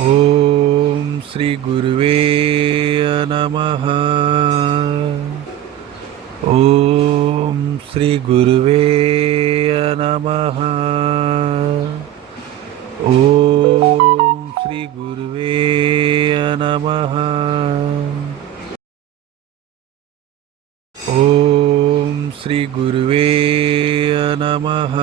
ओम श्री गुरुवे नमः। ओम श्री गुरुवे नमः। ओम श्री गुरुवे नमः। ओम श्री गुरुवे नमः।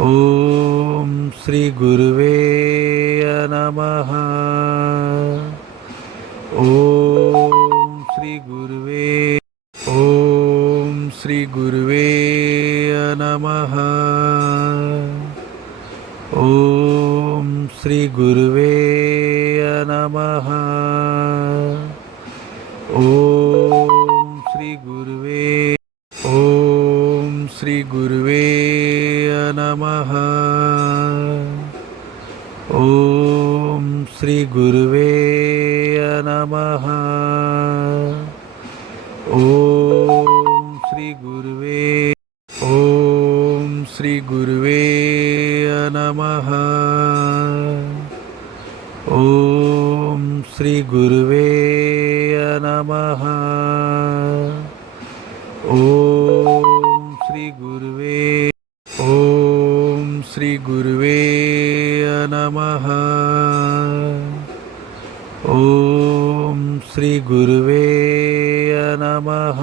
ओम श्री गुरुवे नमः। ओम श्री गुरुवे। ओम श्री गुरुवे नमः। ओम श्री गुरुवे नमः। ओम श्री गुरुवे। ओम श्री गुरुवे नमः। ओम श्री गुरुवे नमः। ओम श्री गुरुवे। ओम श्री गुरुवे नमः। ओम श्री गुरुवे नमः। ओम श्री गुरुवे। ओम श्री गुरुवे नमः। ओम श्री गुरुवे नमः।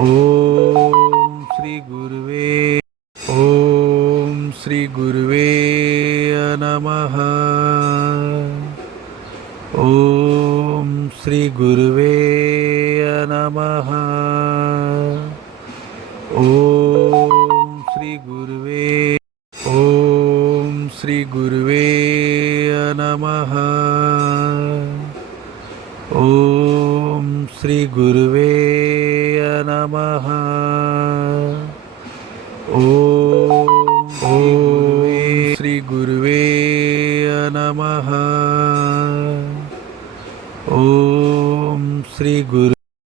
ओम श्री गुरुवे। ओम श्री गुरुवे नमः। ओम श्री गुरुवे नमः। ओम श्री गुरुवे। ओम श्री गुरुवे नमः। ओम श्री गुरुवे नमः। ओम श्री गुरुवे नमः। ओम श्री गुरुवे